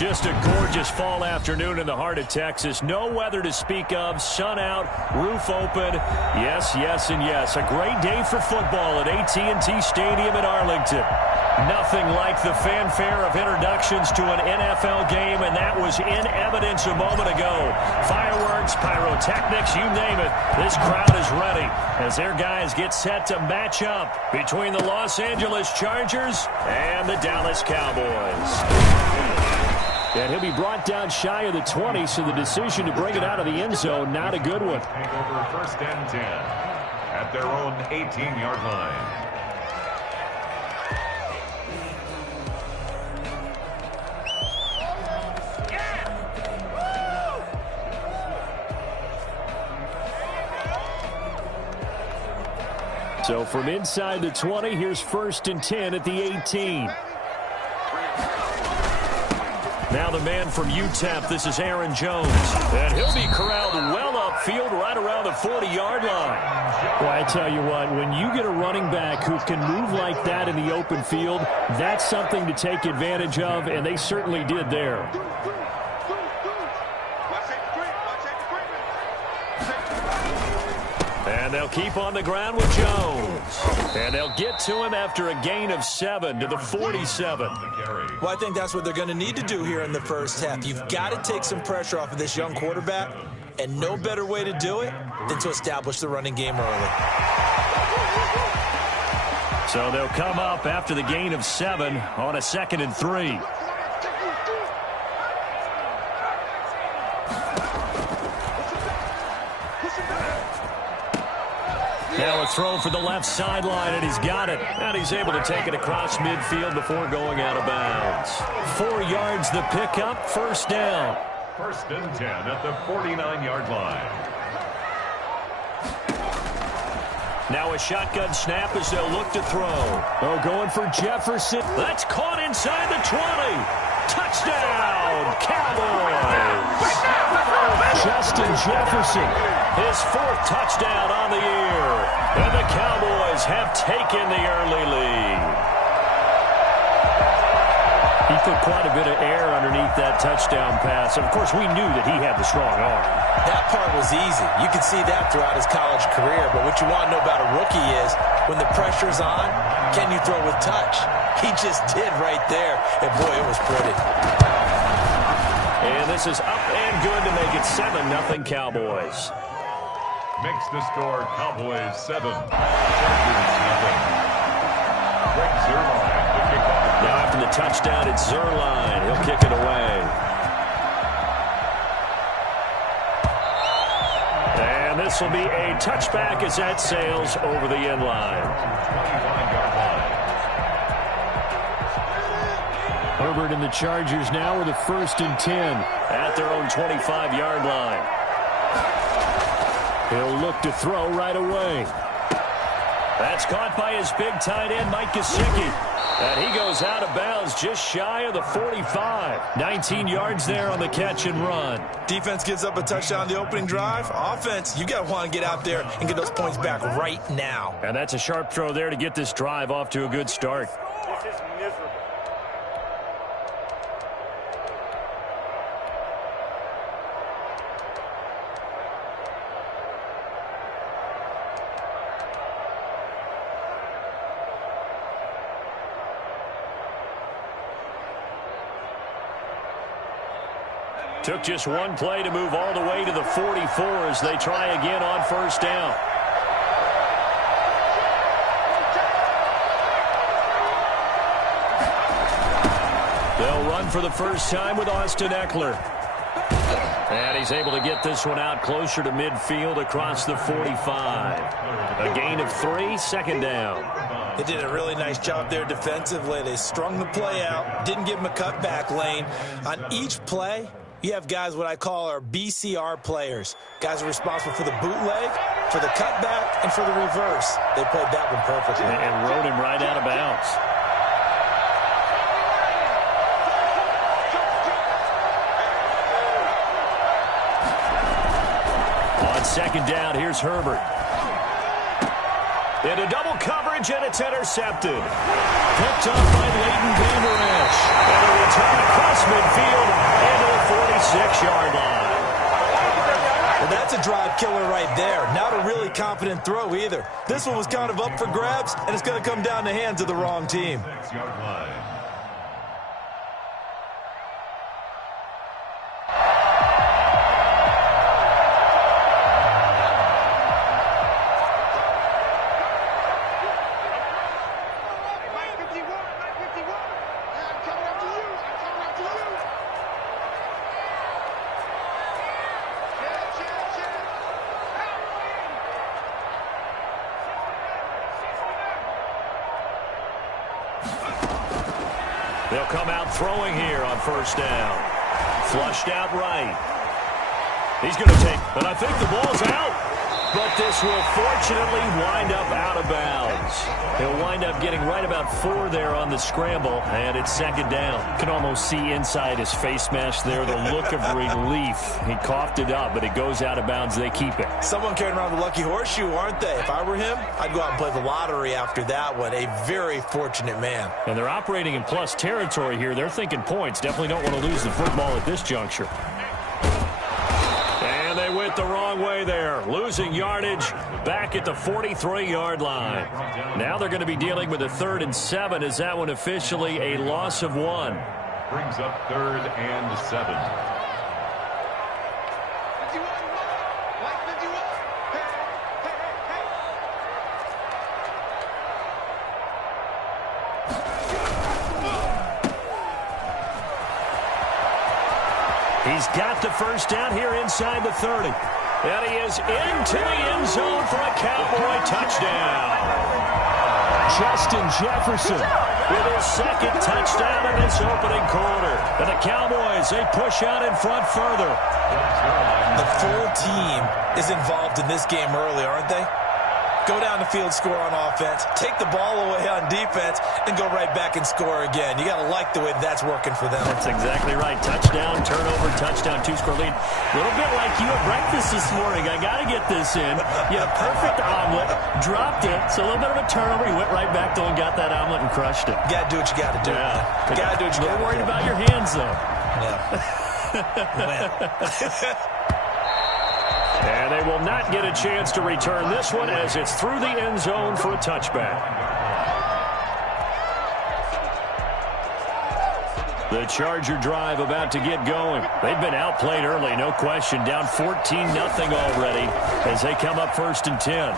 Just a gorgeous fall afternoon in the heart of Texas. No weather to speak of. Sun out, roof open. Yes, yes, and yes. A great day for football at AT&T Stadium in Arlington. Nothing like the fanfare of introductions to an NFL game, and that was in evidence a moment ago. Fireworks, pyrotechnics, you name it. This crowd is ready as their guys get set to match up between the Los Angeles Chargers and the Dallas Cowboys. And he'll be brought down shy of the 20, so the decision to bring it out of the end zone, not a good one. Take over first and 10 at their own 18-yard line. So from inside the 20, here's first and 10 at the 18. Now the man from UTEP, this is Aaron Jones. And he'll be corralled well upfield right around the 40-yard line. Well, I tell you what, when you get a running back who can move like that in the open field, that's something to take advantage of, and they certainly did there. And they'll keep on the ground with Jones. And they'll get to him after a gain of 7 to the 47. Well, I think that's what they're going to need to do here in the first half. You've got to take some pressure off of this young quarterback, and no better way to do it than to establish the running game early. So they'll come up after the gain of 7 on a 2nd and 3. Now a throw for the left sideline, and he's got it. And he's able to take it across midfield before going out of bounds. 4 yards the pickup, first down. First and 10 at the 49-yard line. Now a shotgun snap as they'll look to throw. Oh, going for Jefferson. That's caught inside the 20. Touchdown, Cowboys. Justin Jefferson, his 4th touchdown on the year. And the Cowboys have taken the early lead. He put quite a bit of air underneath that touchdown pass. Of course, we knew that he had the strong arm. That part was easy. You can see that throughout his college career. But what you want to know about a rookie is when the pressure's on, can you throw with touch? He just did right there. And, boy, it was pretty. And this is up and good to make it 7-0 Cowboys. Makes the score Cowboys 7. Chargers nothing. Greg Zuerlein to kick off. Now after the touchdown, it's Zuerlein. He'll kick it away. And this will be a touchback as that sails over the end line. 25-yard line. Herbert and the Chargers now with a first and 10 at their own 25-yard line. He'll look to throw right away. That's caught by his big tight end, Mike Gesicki. And he goes out of bounds just shy of the 45. 19 yards there on the catch and run. Defense gives up a touchdown on the opening drive. Offense, you got to want to get out there and get those points back right now. And that's a sharp throw there to get this drive off to a good start. This is miserable. Took just one play to move all the way to the 44 as they try again on first down. They'll run for the first time with Austin Eckler. And he's able to get this one out closer to midfield across the 45. A gain of 3, second down. They did a really nice job there defensively. They strung the play out, didn't give him a cutback lane. On each play, you have guys what I call our BCR players. Guys are responsible for the bootleg, for the cutback, and for the reverse. They played that one perfectly. And rode him right out of bounds. On second down, here's Herbert. Into double coverage, and it's intercepted. Picked up by Leighton Vander Esch. And a return across midfield into the 46-yard line. Well, that's a drive killer right there. Not a really confident throw either. This one was kind of up for grabs, and it's going to come down the hands of the wrong team. 6-yard line. They'll come out throwing here on first down. Flushed out right. He's going to take, but I think the ball's out. But this will fortunately wind up out of bounds. He'll wind up getting right about 4 there on the scramble, and it's second down. You can almost see inside his face mask there the look of relief. He coughed it up, but it goes out of bounds. They keep it. Someone carrying around the lucky horseshoe, aren't they? If I were him, I'd go out and play the lottery after that one. A very fortunate man. And they're operating in plus territory here. They're thinking points. Definitely don't want to lose the football at this juncture. And they went the wrong way there. Losing yardage back at the 43-yard line. Now they're going to be dealing with a 3rd and 7. Is that one officially a loss of 1? Brings up 3rd and 7. He's got the first down here inside the 30. And he is into the end zone for a Cowboy touchdown. Justin Jefferson with his 2nd touchdown in this opening quarter. And the Cowboys, they push out in front further. The full team is involved in this game early, aren't they? Go down the field, score on offense, take the ball away on defense, and go right back and score again. You got to like the way that's working for them. That's exactly right. Touchdown, turnover, touchdown, 2-score lead. A little bit like you at breakfast this morning. I got to get this in. You had a perfect omelet, dropped it, so a little bit of a turnover. You went right back to and got that omelet and crushed it. You got to do what you got to do. Yeah. You got to do what you got to do. We're worried about your hands, though. Yeah. And they will not get a chance to return this one as it's through the end zone for a touchback. The Charger drive about to get going. They've been outplayed early, no question. Down 14-0 already as they come up 1st and 10.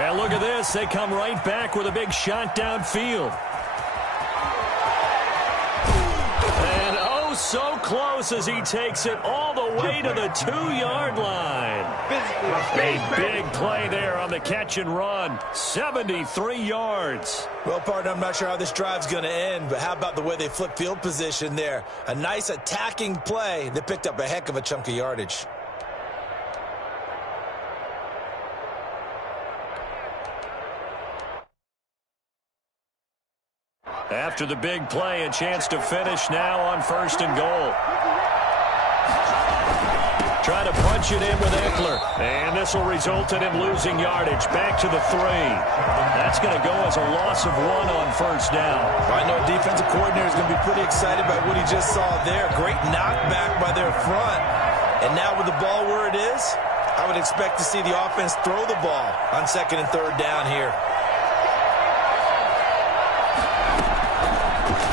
And look at this. They come right back with a big shot downfield. So close as he takes it all the way to the 2-yard line. Big play there on the catch and run. 73 yards. Well, partner, I'm not sure how this drive's going to end, but how about the way they flip field position there? A nice attacking play that picked up a heck of a chunk of yardage. After the big play, a chance to finish now on 1st and goal. Try to punch it in with Ekeler. And this will result in him losing yardage. Back to the 3. That's going to go as a loss of 1 on 1st down. I know a defensive coordinator is going to be pretty excited by what he just saw there. Great knockback by their front. And now with the ball where it is, I would expect to see the offense throw the ball on 2nd and 3rd down here.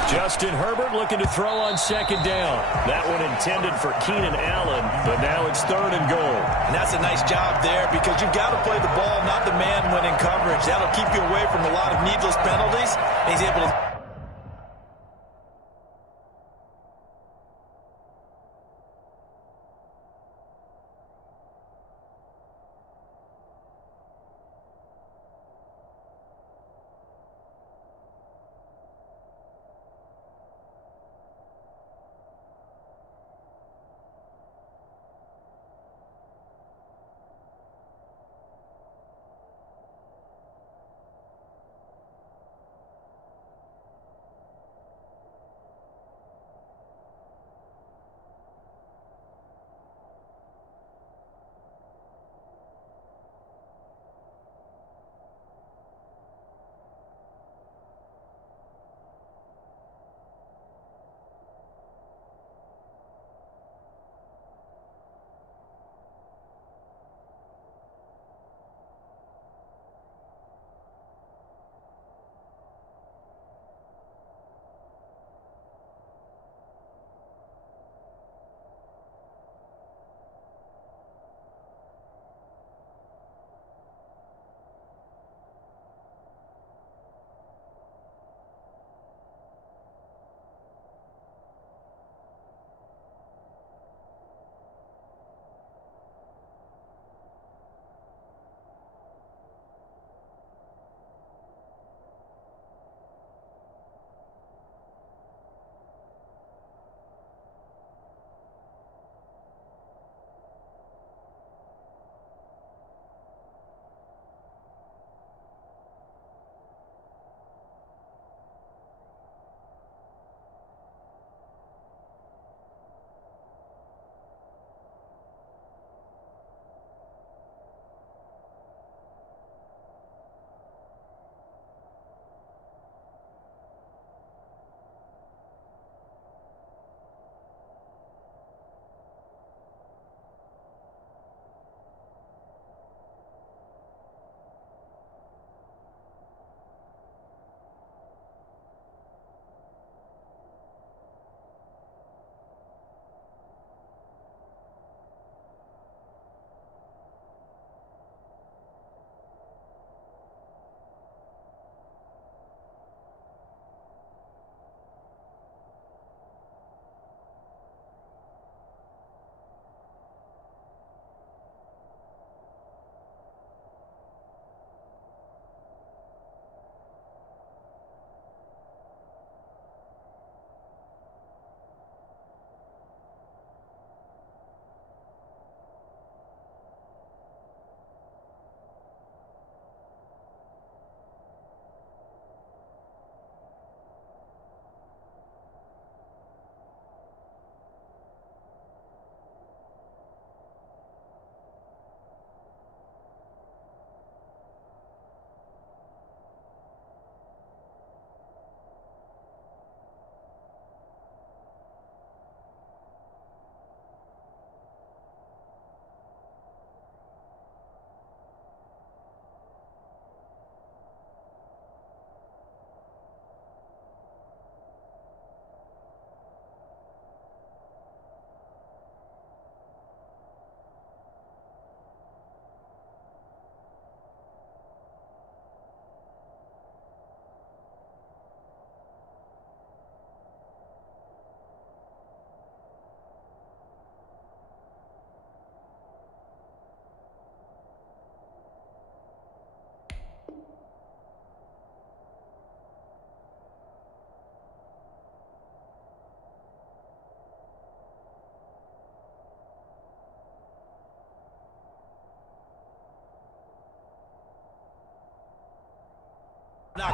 Justin Herbert looking to throw on 2nd down. That one intended for Keenan Allen, but now it's 3rd and goal. And that's a nice job there because you've got to play the ball, not the man when in coverage. That'll keep you away from a lot of needless penalties. And he's able to...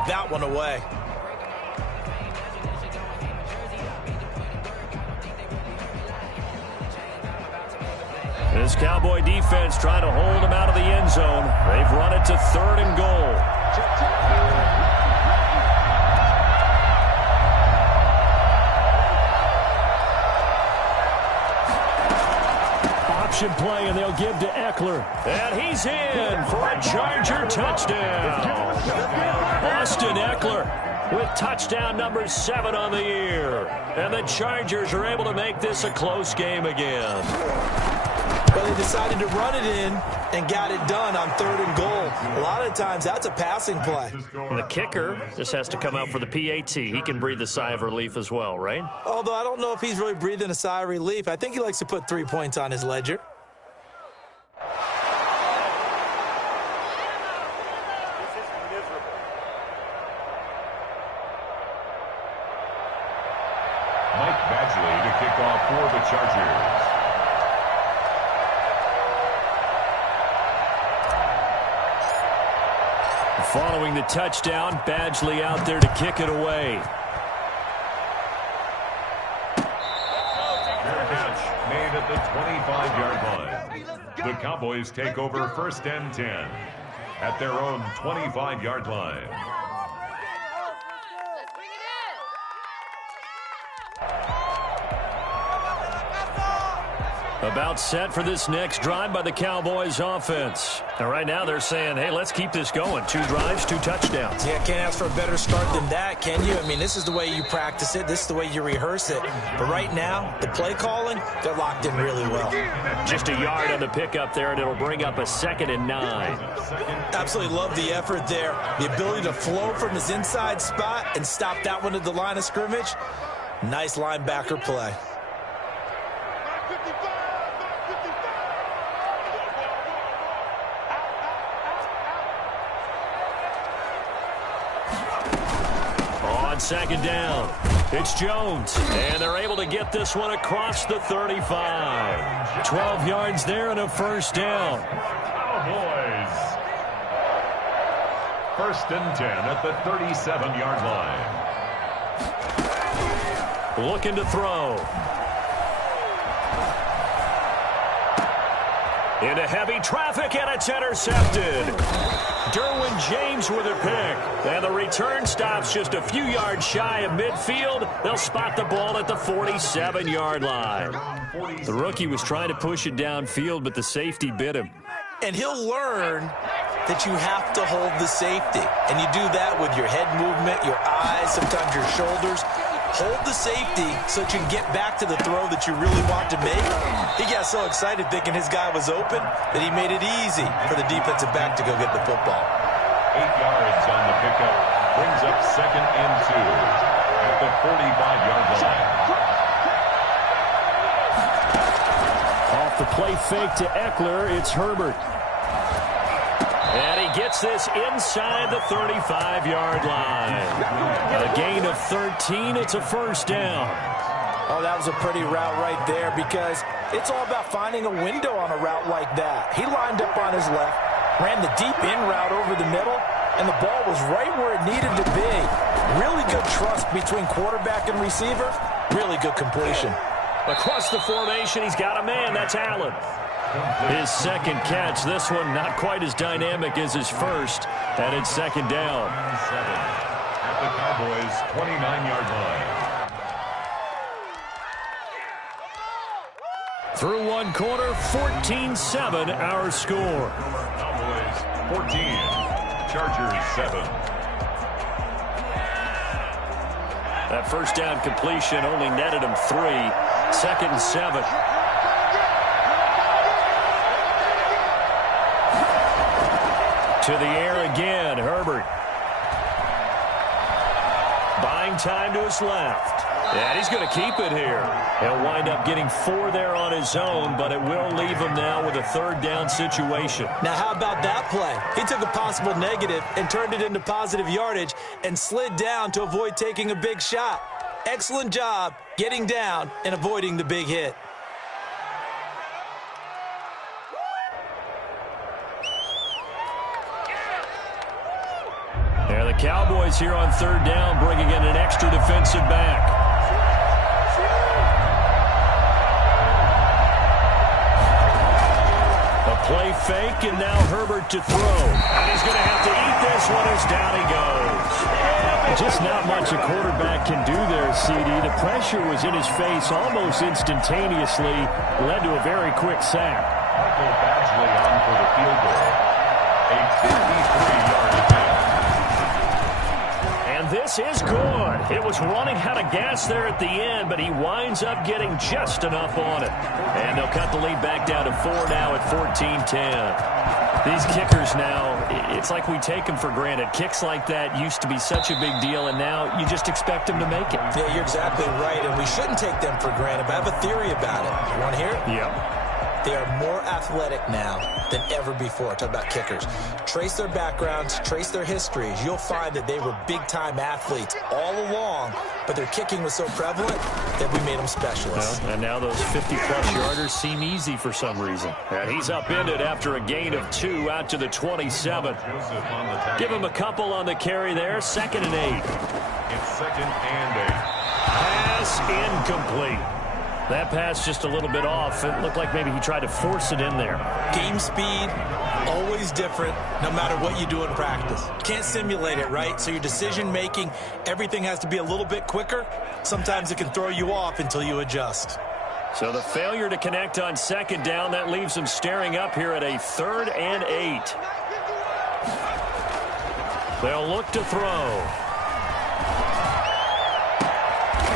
that one away. This Cowboy defense trying to hold him out of the end zone. They've run it to 3rd and goal. Option play, and they'll give to Eckler. And he's in for a Charger touchdown. Austin Eckler with touchdown number 7 on the year. And the Chargers are able to make this a close game again. Well, they decided to run it in and got it done on 3rd and goal. A lot of times, that's a passing play. And the kicker just has to come out for the PAT. He can breathe a sigh of relief as well, right? Although I don't know if he's really breathing a sigh of relief. I think he likes to put 3 points on his ledger. Mike Badgley to kick off for the Chargers. Following the touchdown, Badgley out there to kick it away. Fair catch made at the 25-yard line. The Cowboys take over 1st and 10 at their own 25-yard line. About set for this next drive by the Cowboys offense. And right now they're saying, hey, let's keep this going. 2 drives, 2 touchdowns. Yeah, can't ask for a better start than that, can you? I mean, this is the way you practice it. This is the way you rehearse it. But right now, the play calling, they're locked in really well. Just a yard on the pickup there, and it'll bring up a 2nd and 9. Absolutely love the effort there. The ability to flow from his inside spot and stop that one at the line of scrimmage. Nice linebacker play. On 2nd down, it's Jones, and they're able to get this one across the 35. 12 yards there and a 1st down. Cowboys. 1st and 10 at the 37-yard line. Looking to throw. Into heavy traffic, and it's intercepted. Derwin James with a pick. And the return stops just a few yards shy of midfield. They'll spot the ball at the 47-yard line. The rookie was trying to push it downfield, but the safety bit him. And he'll learn that you have to hold the safety. And you do that with your head movement, your eyes, sometimes your shoulders. Hold the safety so that you can get back to the throw that you really want to make. He got so excited thinking his guy was open that he made it easy for the defensive back to go get the football. 8 yards on the pickup. Brings up 2nd and 2 at the 45-yard line. Off the play fake to Eckler, it's Herbert. And he gets this inside the 35-yard line. A gain of 13. It's a 1st down. Oh, that was a pretty route right there because it's all about finding a window on a route like that. He lined up on his left, ran the deep in route over the middle, and the ball was right where it needed to be. Really good trust between quarterback and receiver. Really good completion. Across the formation, he's got a man. That's Allen. His 2nd catch. This one not quite as dynamic as his first. And it's 2nd down. 7 at the Cowboys' 29-yard line. Through one quarter, 14-7 our score. Cowboys 14, Chargers 7. That 1st down completion only netted him 3. 2nd and 7. To the air again, Herbert. Buying time to his left. And he's going to keep it here. He'll wind up getting 4 there on his own, but it will leave him now with a 3rd down situation. Now, how about that play? He took a possible negative and turned it into positive yardage and slid down to avoid taking a big shot. Excellent job getting down and avoiding the big hit. There the Cowboys here on third down, bringing in an extra defensive back. A play fake, and now Herbert to throw. And he's going to have to eat this one as down he goes. Just not much a quarterback can do there, CD. The pressure was in his face almost instantaneously, led to a very quick sack. Michael Badgley on for the field goal. A 53-yard attempt. And this is good. It was running out of gas there at the end, but he winds up getting just enough on it. And they'll cut the lead back down to 4 now at 14-10. These kickers now, it's like we take them for granted. Kicks like that used to be such a big deal, and now you just expect them to make it. Yeah, you're exactly right, and we shouldn't take them for granted, but I have a theory about it. You want to hear it? Yep. They are more athletic now than ever before. Talk about kickers. Trace their backgrounds, trace their histories. You'll find that they were big-time athletes all along, but their kicking was so prevalent that we made them specialists. Well, and now those 50-plus yarders seem easy for some reason. And he's upended after a gain of 2 out to the 27. Give him a couple on the carry there. 2nd and 8. It's 2nd and 8. Pass incomplete. That pass just a little bit off. It looked like maybe he tried to force it in there. Game speed, always different, no matter what you do in practice. Can't simulate it, right? So your decision-making, everything has to be a little bit quicker. Sometimes it can throw you off until you adjust. So the failure to connect on 2nd down, that leaves him staring up here at a 3rd and 8. They'll look to throw.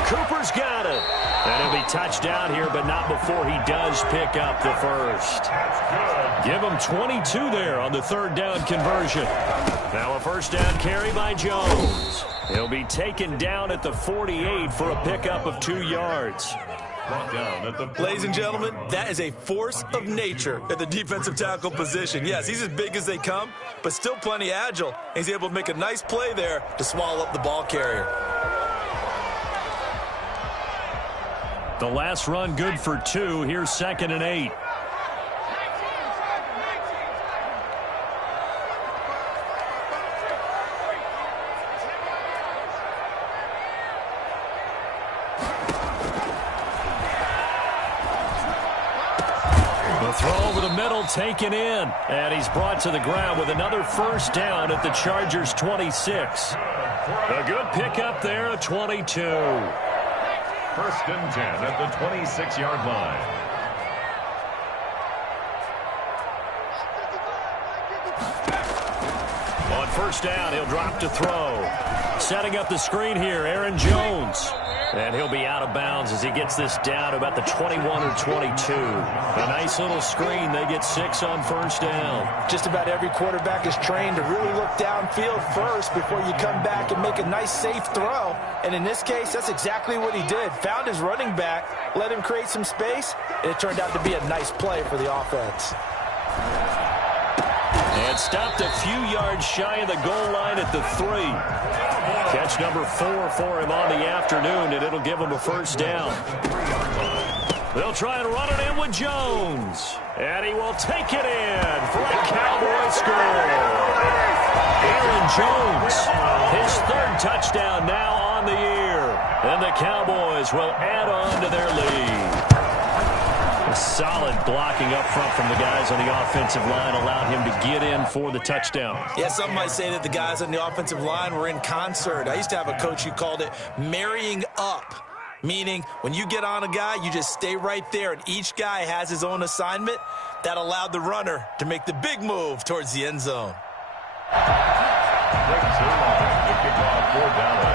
Cooper's got it. And he'll be touched down here, but not before he does pick up the first. Give him 22 there on the 3rd down conversion. Now a 1st down carry by Jones. He'll be taken down at the 48 for a pickup of 2 yards. Ladies and gentlemen, that is a force of nature at the defensive tackle position. Yes, he's as big as they come, but still plenty agile. He's able to make a nice play there to swallow up the ball carrier. The last run good for 2. Here's 2nd and 8. The throw over the middle taken in. And he's brought to the ground with another 1st down at the Chargers' 26. A good pickup there at 22. 1st and 10 at the 26-yard line. On 1st down, he'll drop to throw. Setting up the screen here, Aaron Jones. And he'll be out of bounds as he gets this down to about the 21 or 22. A nice little screen. They get 6 on 1st down. Just about every quarterback is trained to really look downfield first before you come back and make a nice, safe throw. And in this case, that's exactly what he did. Found his running back, let him create some space, and it turned out to be a nice play for the offense. And stopped a few yards shy of the goal line at the 3. Catch number 4 for him on the afternoon, and it'll give him a 1st down. They'll try and run it in with Jones. And he will take it in for a Cowboy score. Aaron Jones, his 3rd touchdown now on the year. And the Cowboys will add on to their lead. A solid blocking up front from the guys on the offensive line allowed him to get in for the touchdown. Yeah, some might say that the guys on the offensive line were in concert. I used to have a coach who called it marrying up, meaning when you get on a guy, you just stay right there, and each guy has his own assignment. That allowed the runner to make the big move towards the end zone. Rick Zerline, the kickoff for Dallas.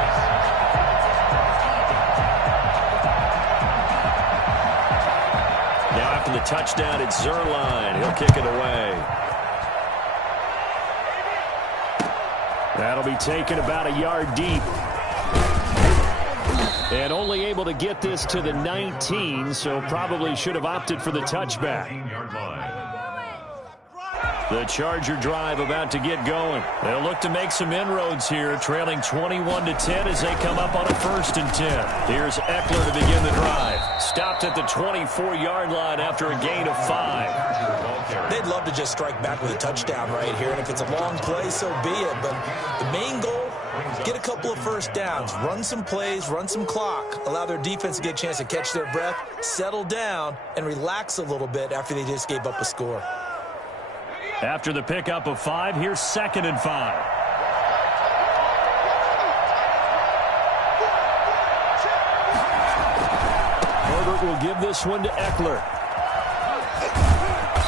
Now after the touchdown, it's Zerline. He'll kick it away. That'll be taken about a yard deep. And only able to get this to the 19, so probably should have opted for the touchback. The Charger drive about to get going. They'll look to make some inroads here, trailing 21-10 as they come up on a 1st and 10. Here's Eckler to begin the drive. Stopped at the 24-yard line after a gain of 5. They'd love to just strike back with a touchdown right here, and if it's a long play, so be it. But the main goal Get a couple of first downs, run some plays, run some clock, allow their defense to get a chance to catch their breath, settle down, and relax a little bit after they just gave up a score. After the pickup of 5, here's 2nd and 5. Herbert will give this one to Eckler.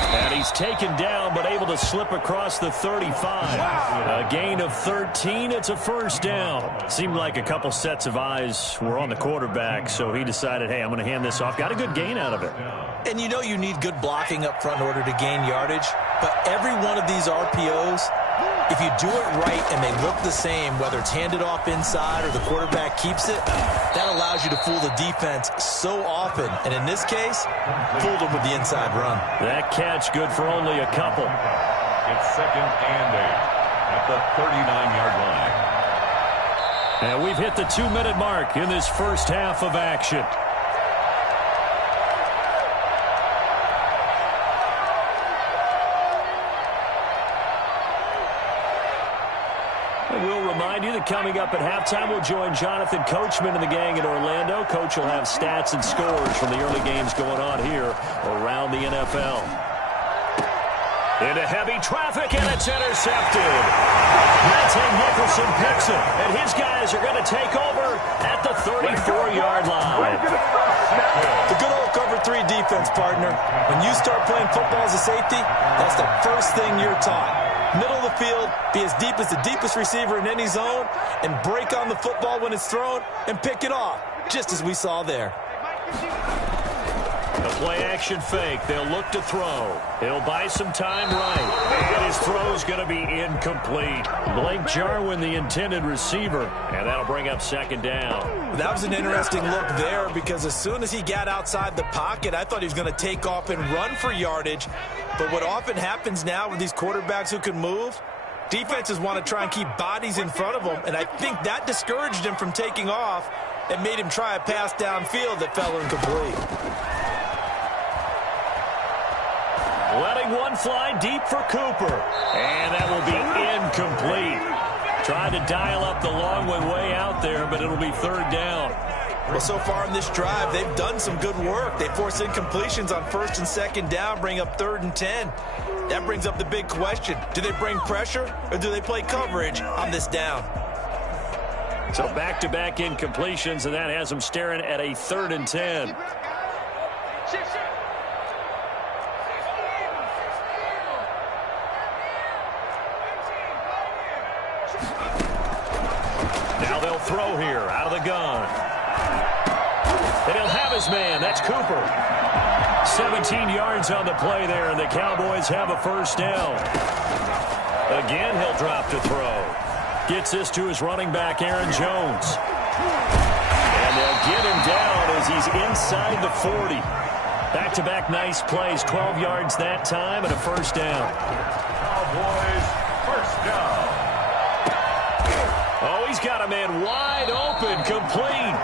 And he's taken down, but able to slip across the 35. A gain of 13. It's a first down. Seemed like a couple sets of eyes were on the quarterback, so he decided, hey, I'm going to hand this off. Got a good gain out of it. And you know you need good blocking up front in order to gain yardage. But every one of these RPOs, if you do it right and they look the same, whether it's handed off inside or the quarterback keeps it, that allows you to fool the defense so often. And in this case, fooled them with the inside run. That catch good for only a couple. It's 2nd and 8 at the 39-yard line. And we've hit the 2-minute mark in this first half of action. We'll remind you that coming up at halftime, we'll join Jonathan Coachman and the gang in Orlando. Coach will have stats and scores from the early games going on here around the NFL. Into heavy traffic, and it's intercepted. Dante Nicholson picks it, and his guys are going to take over at the 34-yard line. The good old cover 3 defense, partner. When you start playing football as a safety, that's the first thing you're taught. Middle of the field, be as deep as the deepest receiver in any zone, and break on the football when it's thrown and pick it off, just as we saw there. The play-action fake. They'll look to throw. He'll buy some time right. And his throw's going to be incomplete. Blake Jarwin, the intended receiver. And that'll bring up 2nd down. That was an interesting look there because as soon as he got outside the pocket, I thought he was going to take off and run for yardage. But what often happens now with these quarterbacks who can move, defenses want to try and keep bodies in front of them. And I think that discouraged him from taking off and made him try a pass downfield that fell incomplete. Letting one fly deep for Cooper. And that will be incomplete. Tried to dial up the long one way out there, but it'll be 3rd down. Well, so far in this drive, they've done some good work. They force incompletions on 1st and 2nd down, bring up 3rd and 10. That brings up the big question. Do they bring pressure, or do they play coverage on this down? So back-to-back incompletions, and that has them staring at a 3rd and 10. Now they'll throw here out of the gun. And he'll have his man. That's Cooper. 17 yards on the play there, and the Cowboys have a first down. Again, he'll drop to throw. Gets this to his running back, Aaron Jones. And they'll get him down as he's inside the 40. Back-to-back nice plays, 12 yards that time, and a first down. Cowboys first down. Oh, he's got a man wide open, complete.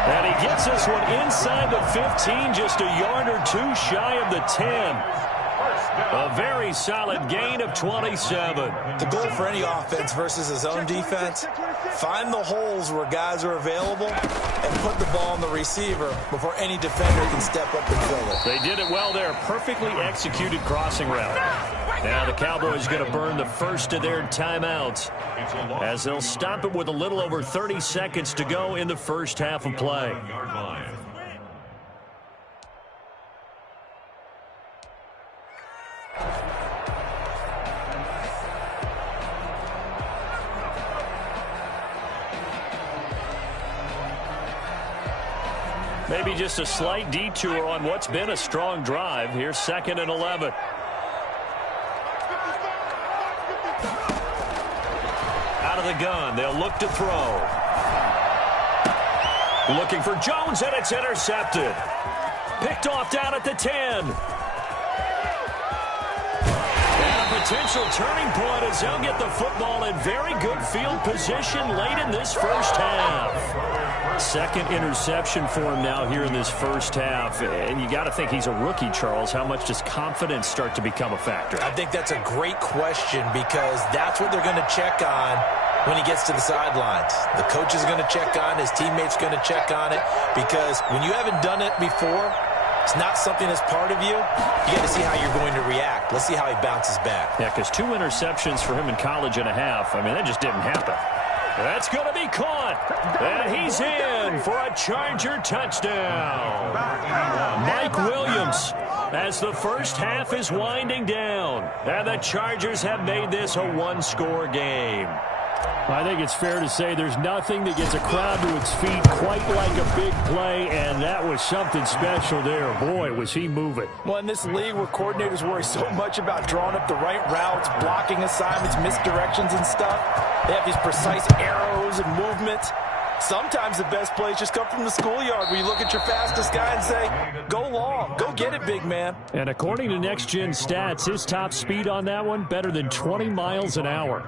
And he gets this one inside the 15, just a yard or two shy of the 10. A very solid gain of 27. The goal for any offense versus his own defense, find the holes where guys are available and put the ball on the receiver before any defender can step up and fill it. They did it well there. Perfectly executed crossing route. Now the Cowboys going to burn the first of their timeouts as they'll stop it with a little over 30 seconds to go in the first half of play. Maybe just a slight detour on what's been a strong drive. Here's 2nd and 11. Out of the gun, they'll look to throw. Looking for Jones, and it's intercepted. Picked off down at the 10. And a potential turning point as they'll get the football in very good field position late in this first half. 2nd interception for him now here in this first half. And you got to think he's a rookie, Charles. How much does confidence start to become a factor? I think that's a great question because that's what they're going to check on when he gets to the sidelines. The coach is going to check on it. His teammates are going to check on it, because when you haven't done it before, it's not something that's part of you. You got to see how you're going to react. Let's see how he bounces back. Yeah, because 2 interceptions for him in college and a half. I mean, that just didn't happen. That's going to be caught. And he's in for a Charger touchdown. Mike Williams, as the first half is winding down. And the Chargers have made this a one-score game. I think it's fair to say there's nothing that gets a crowd to its feet quite like a big play, and that was something special there. Boy, was he moving. Well, in this league where coordinators worry so much about drawing up the right routes, blocking assignments, misdirections and stuff, they have these precise arrows and movements. Sometimes the best plays just come from the schoolyard, where you look at your fastest guy and say, go long, go get it, big man. And according to Next Gen Stats, his top speed on that one, better than 20 miles an hour.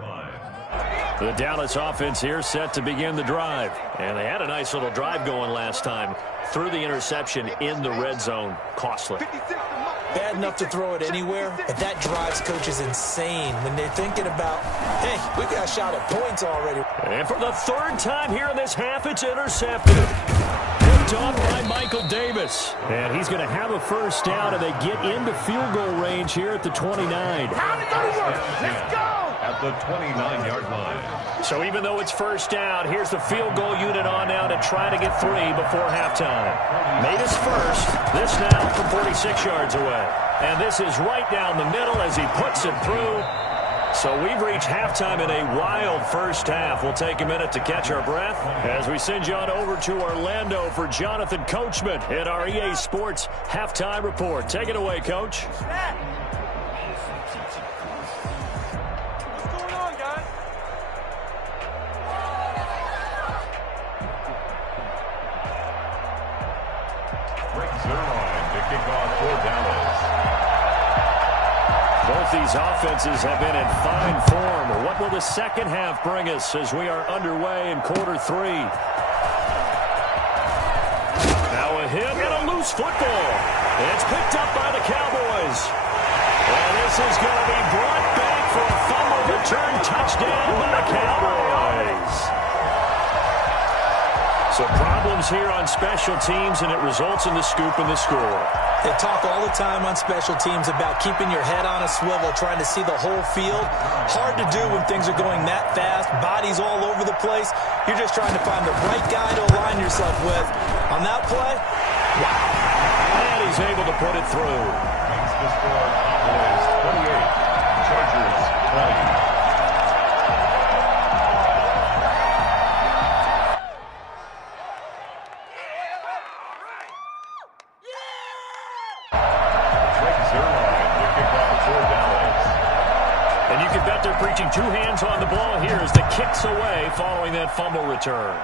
The Dallas offense here set to begin the drive. And they had a nice little drive going last time. Threw the interception in the red zone. Costly. Bad enough to throw it anywhere, but that drives coaches insane when they're thinking about, hey, we got a shot at points already. And for the third time here in this half, it's intercepted. Picked off by Michael Davis. And he's going to have a first down, and they get into field goal range here at the 29. Let's go! At the 29-yard line. So even though it's first down, here's the field goal unit on now to try to get 3 before halftime. Made his first. This now from 46 yards away. And this is right down the middle as he puts it through. So we've reached halftime in a wild first half. We'll take a minute to catch our breath as we send you on over to Orlando for Jonathan Coachman in our EA Sports Halftime Report. Take it away, Coach. Both these offenses have been in fine form. What will the second half bring us as we are underway in quarter 3? Now a hit and a loose football. It's picked up by the Cowboys. And this is going to be brought back for a fumble return touchdown by the Cowboys. So problems here on special teams, and it results in the scoop and the score. They talk all the time on special teams about keeping your head on a swivel, trying to see the whole field. Hard to do when things are going that fast, bodies all over the place. You're just trying to find the right guy to align yourself with. On that play, wow. And he's able to put it through. Makes the score Cowboys 28, Chargers 20. They're preaching 2 hands on the ball here as the kick's away following that fumble return.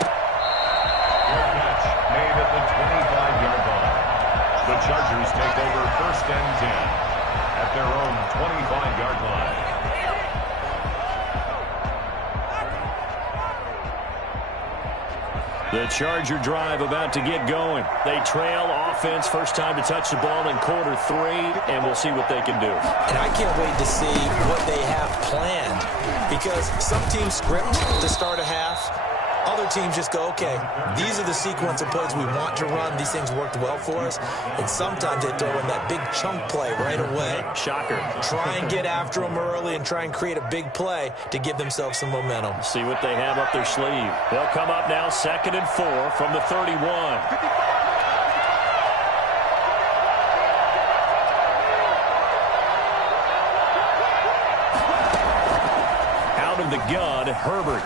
Good catch made at the 25-yard line. The Chargers take over first and 10 at their own 25-yard line. The Charger drive about to get going. They trail offense, first time to touch the ball in quarter 3, and we'll see what they can do. And I can't wait to see what they have planned, because some teams script to start a half. Other teams just go, okay, these are the sequence of plays we want to run. These things worked well for us. And sometimes they throw in that big chunk play right away. Shocker. Try and get after them early and try and create a big play to give themselves some momentum. See what they have up their sleeve. They'll come up now 2nd and 4 from the 31. Out of the gun, Herbert.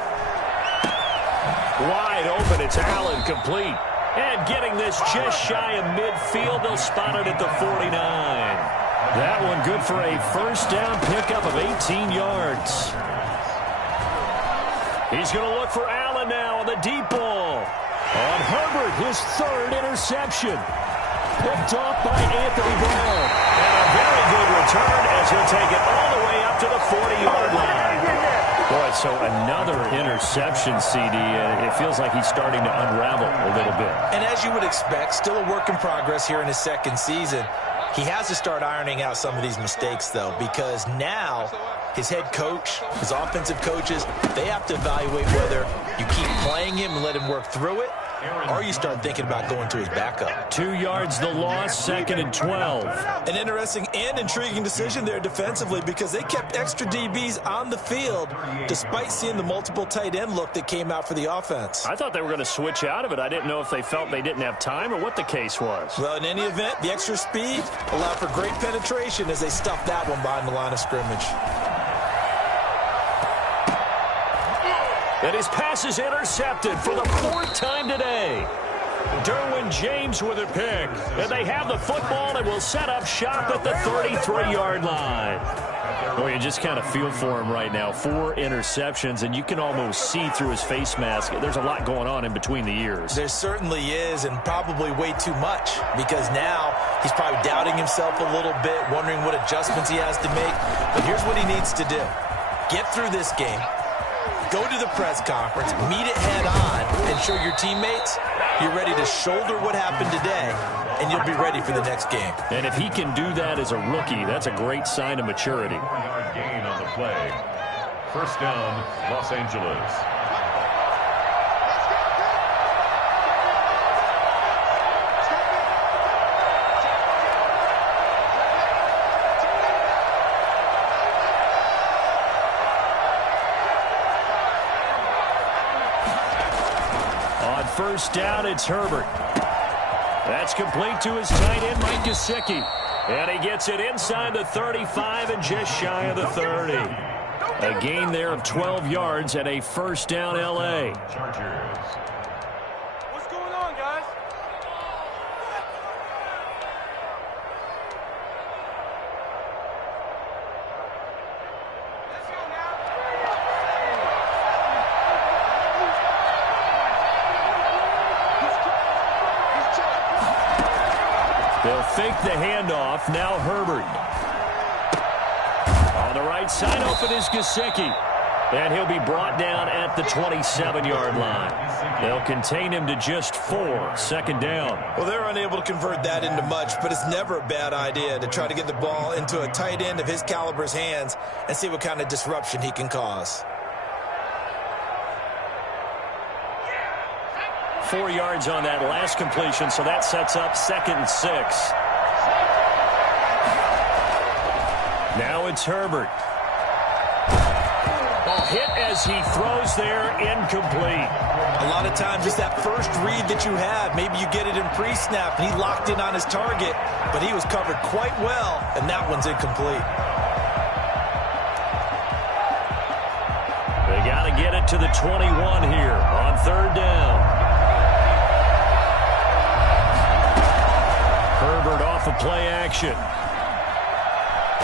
Wide open, it's Allen, complete. And getting this just shy of midfield, they'll spot it at the 49. That one good for a first down pickup of 18 yards. He's going to look for Allen now on the deep ball. On Herbert, his 3rd interception. Picked off by Anthony Barr. And a very good return as he'll take it all the way up to the 40-yard line. Boy, so another interception, CD. It feels like he's starting to unravel a little bit. And as you would expect, still a work in progress here in his 2nd season. He has to start ironing out some of these mistakes, though, because now his head coach, his offensive coaches, they have to evaluate whether you keep playing him and let him work through it, or you start thinking about going to his backup. 2 yards the loss, 2nd and 12. An interesting and intriguing decision there defensively because they kept extra DBs on the field despite seeing the multiple tight end look that came out for the offense. I thought they were going to switch out of it. I didn't know if they felt they didn't have time or what the case was. Well, in any event, the extra speed allowed for great penetration as they stuffed that one behind the line of scrimmage. And his pass is intercepted for the 4th time today. Derwin James with a pick. And they have the football and will set up shop at the 33-yard line. Oh, you just kind of feel for him right now. 4 interceptions, and you can almost see through his face mask. There's a lot going on in between the ears. There certainly is, and probably way too much, because now he's probably doubting himself a little bit, wondering what adjustments he has to make. But here's what he needs to do. Get through this game. Go to the press conference, meet it head on, and show your teammates you're ready to shoulder what happened today, and you'll be ready for the next game. And if he can do that as a rookie, that's a great sign of maturity. 1-yard gain on the play. First down, Los Angeles. First down, it's Herbert. That's complete to his tight end, Mike Gesicki. And he gets it inside the 35 and just shy of the 30. A gain there of 12 yards and a first down, L.A. Chargers. What's going on, guys? Let's go now. They'll fake the handoff. Now Herbert. On the right side, open is Gesicki. And he'll be brought down at the 27-yard line. They'll contain him to just 4. Second down. Well, they're unable to convert that into much, but it's never a bad idea to try to get the ball into a tight end of his caliber's hands and see what kind of disruption he can cause. 4 yards on that last completion, so that sets up 2nd and 6. Now it's Herbert. Ball hit as he throws there, incomplete. A lot of times it's that first read that you have. Maybe you get it in pre-snap, and he locked in on his target, but he was covered quite well, and that one's incomplete. They got to get it to the 21 here on 3rd down. Herbert off of play action.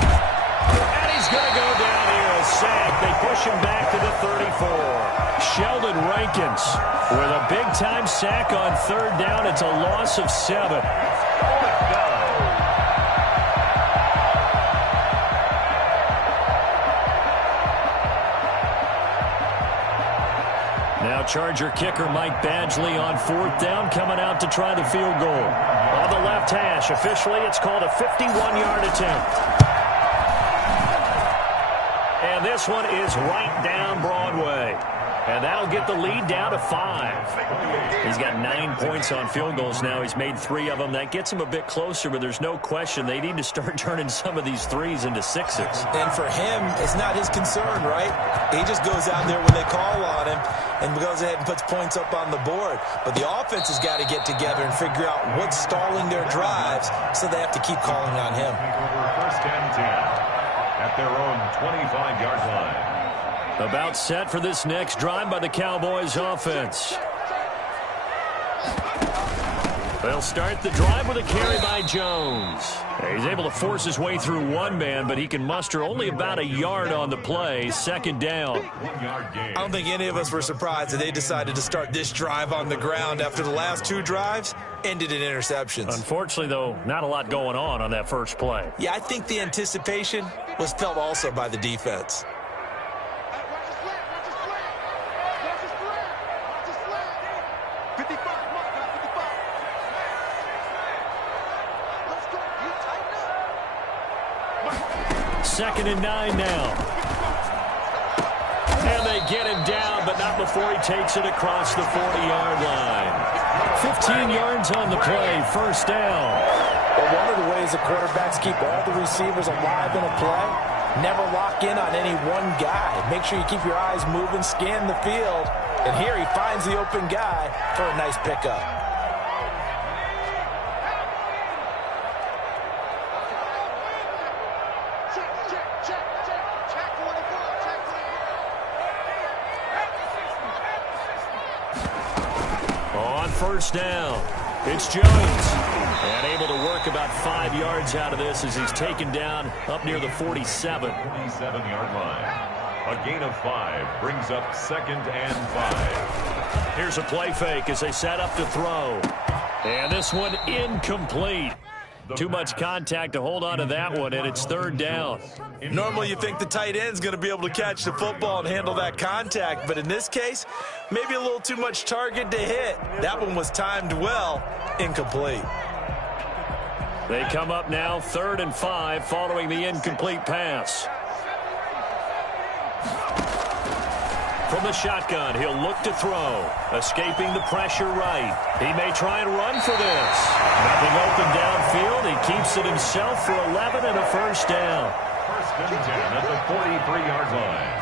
And he's going to go down here, a sack. They push him back to the 34. Sheldon Rankins with a big-time sack on 3rd down. It's a loss of 7. Now Charger kicker Mike Badgley on 4th down, coming out to try the field goal. On the left hash, officially it's called a 51-yard attempt. And this one is right down Broadway. And that'll get the lead down to 5. He's got 9 points on field goals now. He's made 3 of them. That gets him a bit closer, but there's no question they need to start turning some of these 3s into 6s. And for him, it's not his concern, right? He just goes out there when they call on him and goes ahead and puts points up on the board. But the offense has got to get together and figure out what's stalling their drives, so they have to keep calling on him. First and 10 at their own 25-yard line. About set for this next drive by the Cowboys offense. They'll start the drive with a carry by Jones. He's able to force his way through one man, but he can muster only about a yard on the play. 2nd down. 1-yard gain. I don't think any of us were surprised that they decided to start this drive on the ground after the last 2 drives ended in interceptions. Unfortunately, though, not a lot going on that first play. Yeah, I think the anticipation was felt also by the defense. Second and 9 now. And they get him down, but not before he takes it across the 40-yard line. 15 yards on the play, first down. Well, one of the ways the quarterbacks keep all the receivers alive in a play, never lock in on any one guy. Make sure you keep your eyes moving, scan the field. And here he finds the open guy for a nice pickup. First down. It's Jones. And able to work about 5 yards out of this as he's taken down up near the 47. 47-yard line. A gain of 5 brings up 2nd and 5. Here's a play fake as they set up to throw. And this one incomplete. Too much contact to hold on to that one, and it's 3rd down. Normally you think the tight end's going to be able to catch the football and handle that contact, but in this case, maybe a little too much target to hit. That one was timed well, incomplete. They come up now 3rd and 5 following the incomplete pass. From the shotgun, he'll look to throw. Escaping the pressure right. He may try and run for this. Nothing open downfield. He keeps it himself for 11 and a first down. 1st and 10 at the 43-yard line.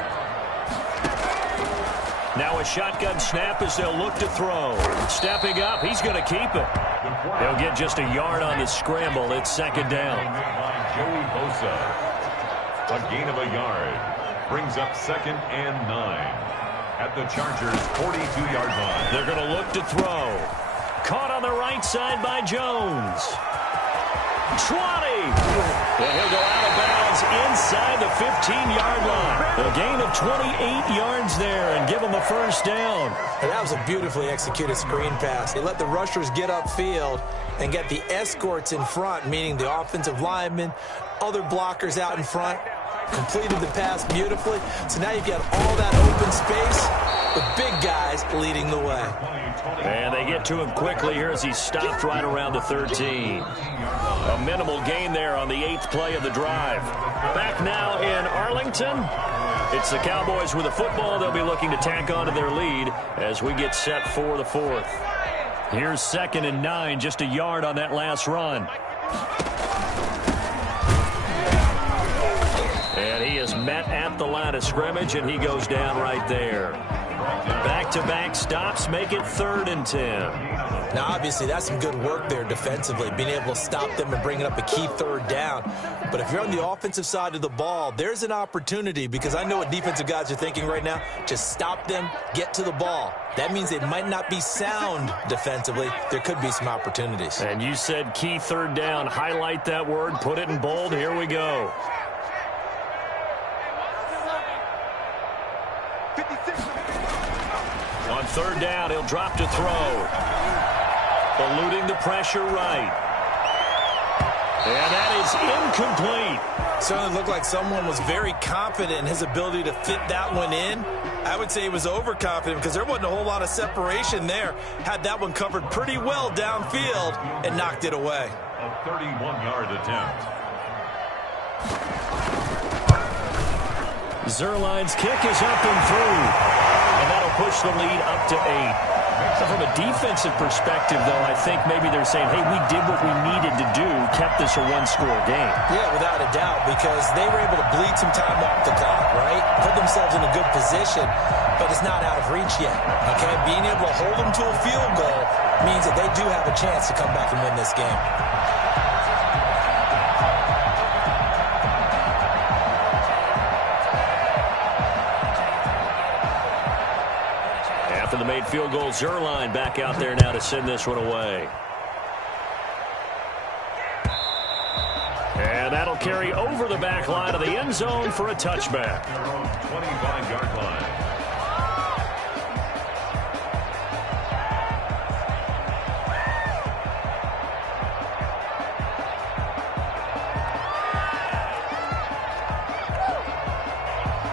Now a shotgun snap as they'll look to throw. Stepping up, he's going to keep it. He'll get just a yard on the scramble. It's 2nd down. Joey Bosa. A gain of a yard. Brings up 2nd and 9. At the Chargers' 42-yard line. They're going to look to throw. Caught on the right side by Jones. 20. And he'll go out of bounds inside the 15-yard line. A gain of 28 yards there and give him a first down. And that was a beautifully executed screen pass. They let the rushers get upfield and get the escorts in front, meaning the offensive linemen, other blockers out in front. Completed the pass beautifully. So now you've got all that open space, the big guys leading the way. And they get to him quickly here as he stopped right around the 13. A minimal gain there on the 8th play of the drive. Back now in Arlington. It's the Cowboys with the football. They'll be looking to tack on to their lead as we get set for the 4th. Here's 2nd and 9, just a yard on that last run. And he is met at the line of scrimmage, and he goes down right there. Back-to-back stops make it 3rd and 10. Now, obviously, that's some good work there defensively, being able to stop them and bringing up a key 3rd down. But if you're on the offensive side of the ball, there's an opportunity, because I know what defensive guys are thinking right now. Just stop them, get to the ball. That means they might not be sound defensively. There could be some opportunities. And you said key 3rd down. Highlight that word, put it in bold. Here we go. On 3rd down, he'll drop to throw. Eluding the pressure right. And that is incomplete. Certainly looked like someone was very confident in his ability to fit that one in. I would say he was overconfident because there wasn't a whole lot of separation there. Had that one covered pretty well downfield and knocked it away. A 31-yard attempt. Zuerlein's kick is up and through. And that'll push the lead up to 8. So from a defensive perspective, though, I think maybe they're saying, hey, we did what we needed to do, kept this a one-score game. Yeah, without a doubt, because they were able to bleed some time off the clock, right? Put themselves in a good position, but it's not out of reach yet, okay? Being able to hold them to a field goal means that they do have a chance to come back and win this game. After the made field goal, Zuerlein back out there now to send this one away. And that'll carry over the back line of the end zone for a touchback. 25-yard line.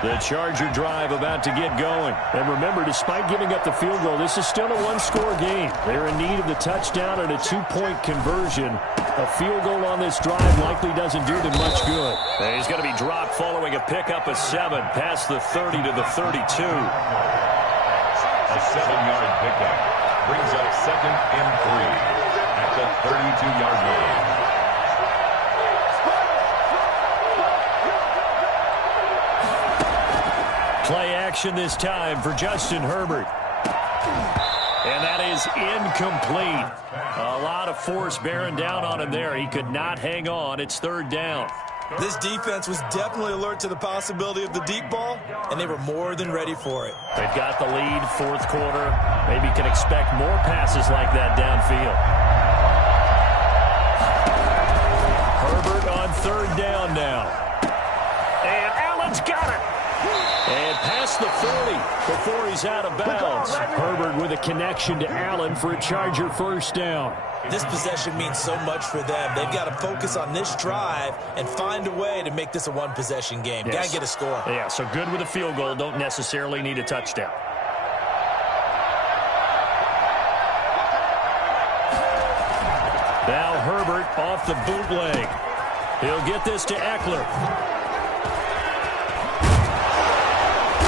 The Charger drive about to get going. And remember, despite giving up the field goal, this is still a one-score game. They're in need of the touchdown and a two-point conversion A field goal on this drive likely doesn't do them much good. And he's going to be dropped following a pickup of 7 past the 30 to the 32. A 7-yard pickup brings up 2nd and 3 at the 32-yard line. Play action this time for Justin Herbert. And that is incomplete. A lot of force bearing down on him there. He could not hang on. It's 3rd down. This defense was definitely alert to the possibility of the deep ball, and they were more than ready for it. They've got the lead, 4th quarter. Maybe can expect more passes like that downfield. Herbert on 3rd down now. And Allen's got it. And past the 40 before he's out of bounds. Herbert with a connection to Allen for a Charger 1st down. This possession means so much for them. They've got to focus on this drive and find a way to make this a one-possession game. Yes. Got to get a score. Yeah, so good with a field goal. Don't necessarily need a touchdown. Now Herbert off the bootleg. He'll get this to Eckler.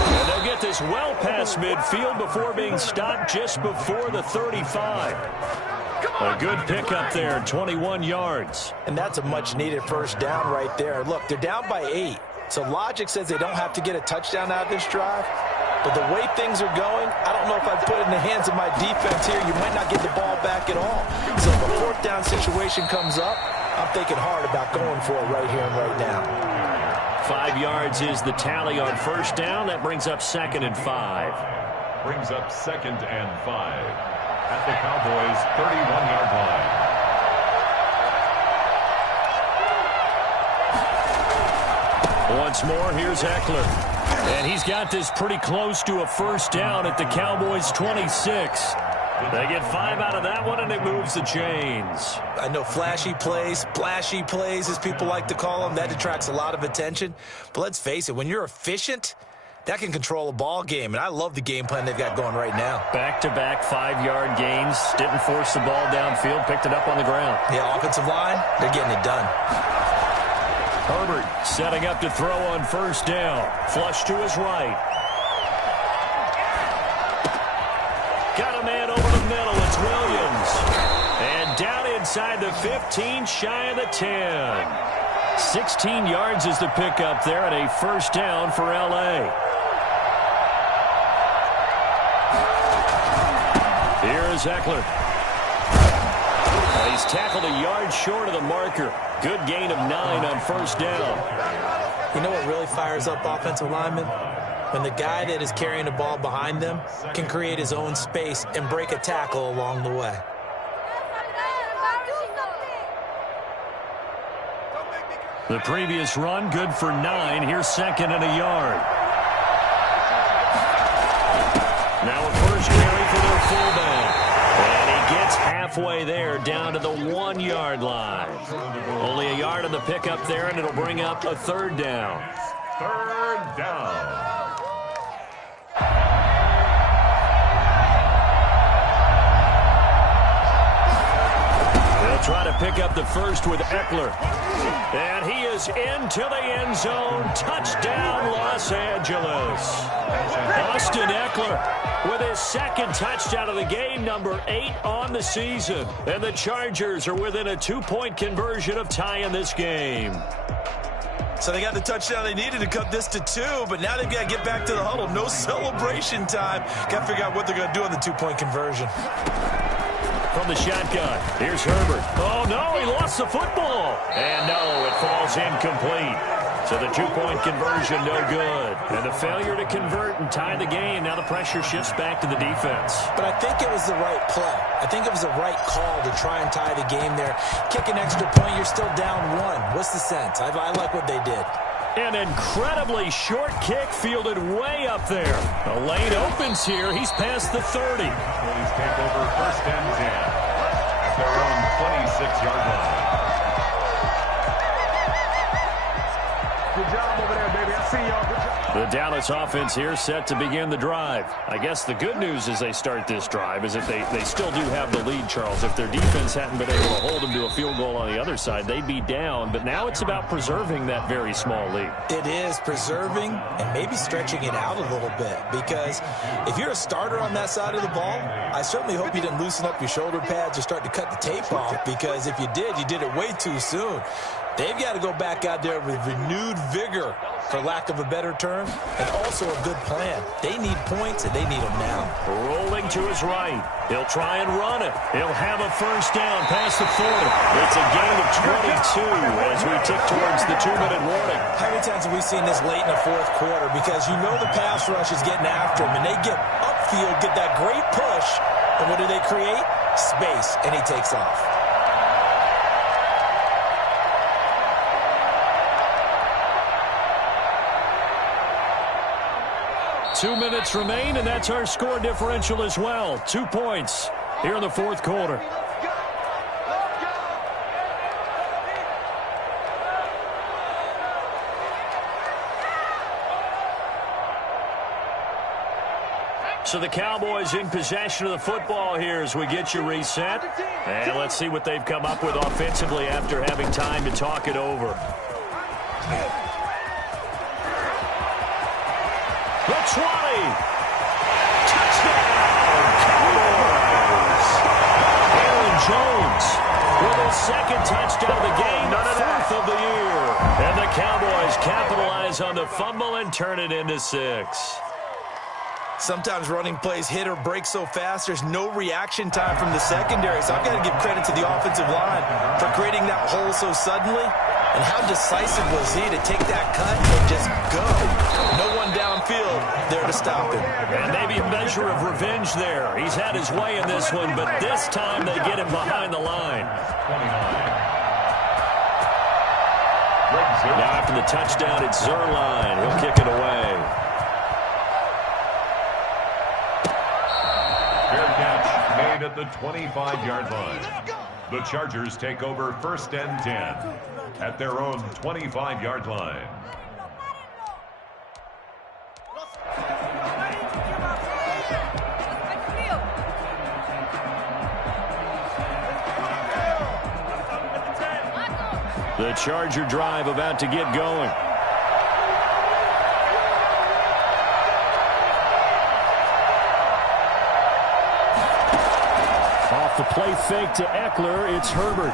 And they'll get this well past midfield before being stopped just before the 35. A good pickup there, 21 yards. And that's a much-needed 1st down right there. Look, they're down by 8. So logic says they don't have to get a touchdown out of this drive. But the way things are going, I don't know if I'd put it in the hands of my defense here. You might not get the ball back at all. So if a 4th down situation comes up, I'm thinking hard about going for it right here and right now. 5 yards is the tally on 1st down. That brings up 2nd and 5. Brings up 2nd and 5 at the Cowboys' 31-yard line. Once more, here's Eckler. And he's got this pretty close to a 1st down at the Cowboys' 26. They get 5 out of that one, and it moves the chains. I know flashy plays, splashy plays, as people like to call them, that attracts a lot of attention. But let's face it, when you're efficient, that can control a ball game. And I love the game plan they've got going right now. Back-to-back 5-yard gains. Didn't force the ball downfield. Picked it up on the ground. Yeah, offensive line, they're getting it done. Herbert setting up to throw on 1st down. Flush to his right. Got a man over the middle. It's Williams. And down inside the 15, shy of the 10. 16 yards is the pickup there, and a 1st down for L.A. Here is Eckler. He's tackled a yard short of the marker. Good gain of 9 on 1st down. You know what really fires up offensive linemen? When the guy that is carrying the ball behind them can create his own space and break a tackle along the way. The previous run, good for 9. Here's 2nd and a yard. Now a 1st carry for their fullback. And he gets halfway there, down to the 1-yard line. Only a yard on the pickup there, and it'll bring up a 3rd down. 3rd down. They'll try to pick up the 1st with Eckler. And he is into the end zone. Touchdown, Los Angeles. Austin Eckler with his 2nd touchdown of the game, number 8 on the season. And the Chargers are within a 2-point conversion of tying this game. So they got the touchdown they needed to cut this to 2, but now they've got to get back to the huddle. No celebration time. Got to figure out what they're going to do on the 2-point conversion. From the shotgun, here's Herbert. Oh, no, he lost the football. And no, it falls incomplete. So the 2-point conversion, no good. And the failure to convert and tie the game. Now the pressure shifts back to the defense. But I think it was the right play. I think it was the right call to try and tie the game there. Kick an extra point, you're still down 1. What's the sense? I like what they did. An incredibly short kick fielded way up there. The lane opens here. He's past the 30. Please take over 1st and 10 at their own 26-yard line. Good job over there, baby. I see y'all. Good job. The Dallas offense here set to begin the drive. I guess the good news as they start this drive is that they still do have the lead, Charles. If their defense hadn't been able to hold them to a field goal on the other side, they'd be down. But now it's about preserving that very small lead. It is preserving and maybe stretching it out a little bit, because if you're a starter on that side of the ball, I certainly hope you didn't loosen up your shoulder pads or start to cut the tape off, because if you did it way too soon. They've got to go back out there with renewed vigor, for lack of a better term, and also a good plan. They need points, and they need them now. Rolling to his right. He'll try and run it. He'll have a first down past the 40. It's a gain of 22 as we tick towards the 2-minute warning. How many times have we seen this late in the fourth quarter? Because you know the pass rush is getting after him, and they get upfield, get that great push, and what do they create? Space, and he takes off. 2 minutes remain, and that's our score differential as well. 2 points here in the fourth quarter. So the Cowboys in possession of the football here as we get you reset. And let's see what they've come up with offensively after having time to talk it over. The 20. Touchdown, Cowboys. Aaron Jones with his second touchdown of the game, fourth of the year. And the Cowboys capitalize on the fumble and turn it into 6. Sometimes running plays hit or break so fast, there's no reaction time from the secondary. So I've got to give credit to the offensive line for creating that hole so suddenly. And how decisive was he to take that cut and just go? No one downfield there to stop him. And maybe a measure of revenge there. He's had his way in this one, but this time they get him behind the line. Now after the touchdown, it's Zuerlein. He'll kick it away. Fair catch made at the 25-yard line. The Chargers take over 1st and 10 at their own 25-yard line. The Charger drive about to get going. Off the play fake to Eckler, it's Herbert.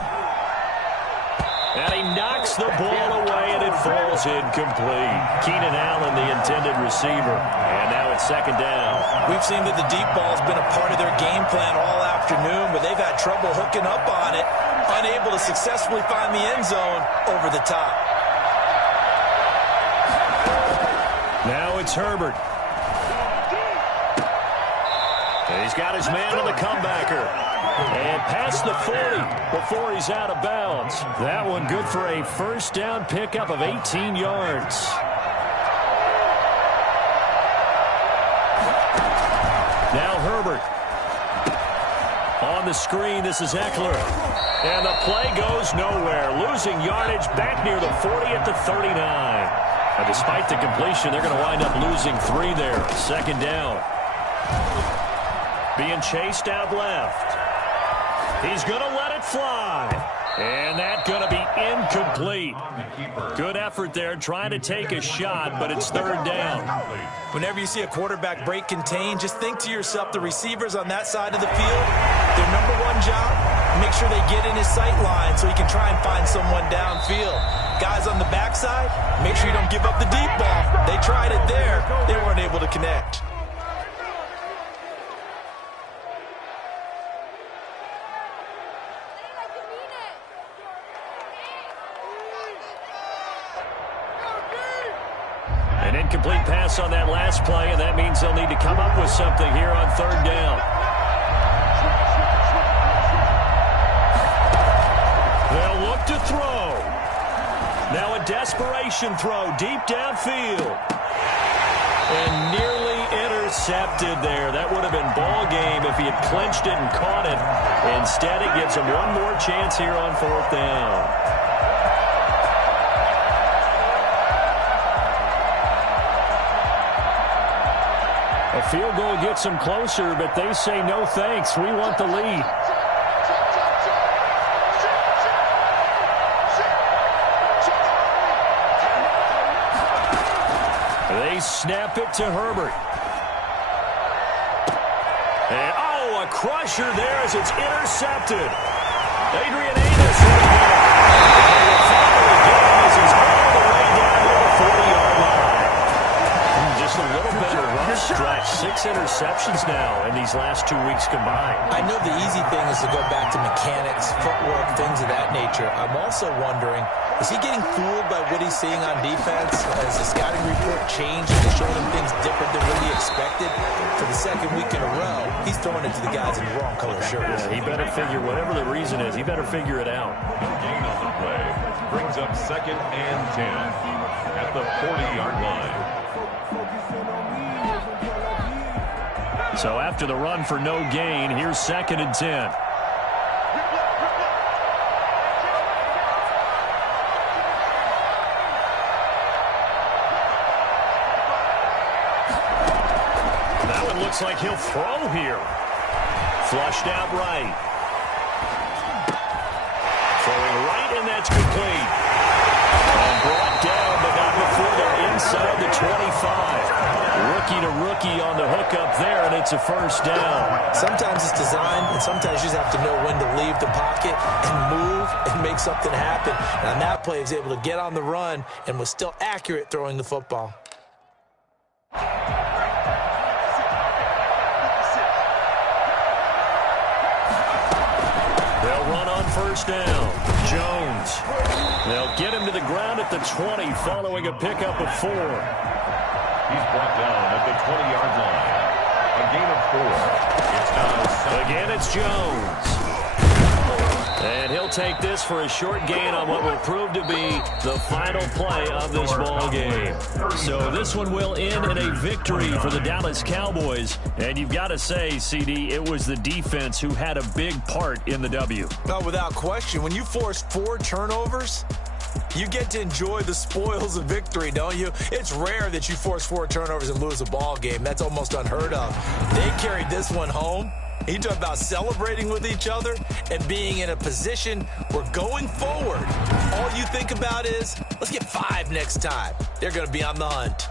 And he knocks the ball away, and it falls incomplete. Keenan Allen, the intended receiver. And now it's 2nd down. We've seen that the deep ball's been a part of their game plan all afternoon, but they've had trouble hooking up on it, unable to successfully find the end zone over the top. Now it's Herbert. And he's got his man on the comebacker. And past the 40 before he's out of bounds. That one good for a first down pickup of 18 yards. Now Herbert. On the screen, this is Eckler. And the play goes nowhere. Losing yardage back near the 40 at the 39. And despite the completion, they're going to wind up losing 3 there. 2nd down. Being chased out left. He's going to let it fly. And that's going to be incomplete. Good effort there, trying to take a shot, but it's 3rd down. Whenever you see a quarterback break contain, just think to yourself, the receivers on that side of the field, their number one job, make sure they get in his sight line so he can try and find someone downfield. Guys on the backside, make sure you don't give up the deep ball. They tried it there. They weren't able to connect. An incomplete pass on that last play, and that means they'll need to come up with something here on 3rd down. They'll look to throw. Now a desperation throw deep downfield. And nearly intercepted there. That would have been ball game if he had clinched it and caught it. Instead, it gives him one more chance here on 4th down. field goal gets them closer, but they say no thanks. We want the lead. They snap it to Herbert. And, a crusher there as it's intercepted. Adrian Amos right there. And the final again as he's all the way down to the 40-yard line. Just a little bit of a rough stretch. 6 interceptions now in these last 2 weeks combined. I know the easy thing is to go back to mechanics, footwork, things of that nature. I'm also wondering, is he getting fooled by what he's seeing on defense? Has the scouting report changed and showing him things different than what he expected? For the second week in a row, he's throwing it to the guys in the wrong color shirts. Yeah, he better figure, whatever the reason is, he better figure it out. Gain on the play brings up 2nd and 10 at the 40-yard line. So after the run for no gain, here's 2nd and 10. Looks like he'll throw here. Flushed out right. Throwing right, and that's complete. And brought down, but not before they're inside the 25. Rookie to rookie on the hook up there, and it's a first down. Sometimes it's designed, and sometimes you just have to know when to leave the pocket and move and make something happen. And on that play, he was able to get on the run and was still accurate throwing the football. First down, Jones. They'll get him to the ground at the 20 following a pickup of 4. He's brought down at the 20-yard line. A gain of 4. It's now again, it's Jones. And he'll take this for a short gain on what will prove to be the final play of this ball game. So this one will end in a victory for the Dallas Cowboys. And you've got to say, CD, it was the defense who had a big part in the W. No, without question. When you force 4 turnovers, you get to enjoy the spoils of victory, don't you? It's rare that you force 4 turnovers and lose a ball game. That's almost unheard of. They carried this one home. You talk about celebrating with each other and being in a position where going forward, all you think about is, let's get 5 next time. They're going to be on the hunt.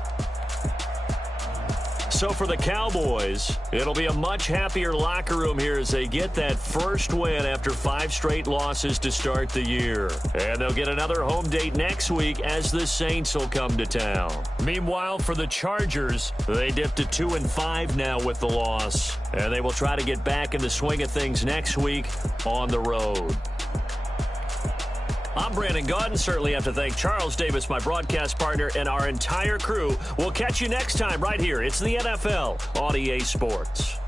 So for the Cowboys, it'll be a much happier locker room here as they get that first win after 5 straight losses to start the year. And they'll get another home date next week as the Saints will come to town. Meanwhile, for the Chargers, they dipped to 2-5 now with the loss. And they will try to get back in the swing of things next week on the road. I'm Brandon Gaudin. Certainly have to thank Charles Davis, my broadcast partner, and our entire crew. We'll catch you next time right here. It's the NFL on EA Sports.